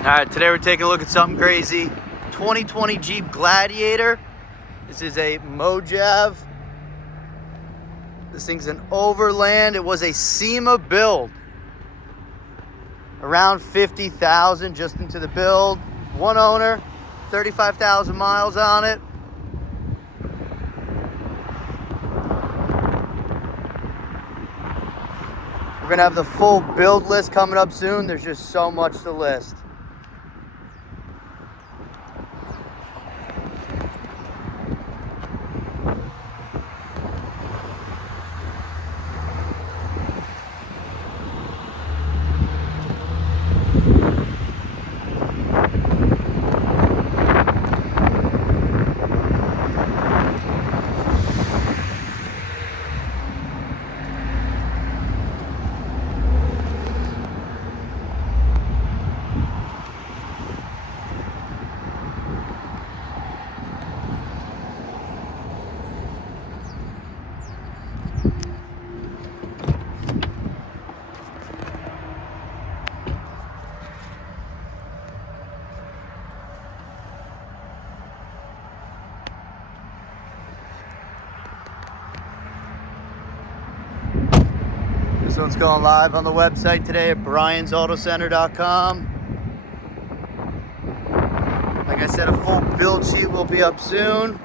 All right, today we're taking a look at something crazy. 2020 Jeep Gladiator. This is a Mojave. This thing's an overland. It was a Sema build. Around 50,000 just into the build. One owner, 35,000 miles on it. We're gonna have the full build list coming up soon. There's just so much to list. This one's going live on the website today at bryansautocenter.com. Like I said, a full build sheet will be up soon.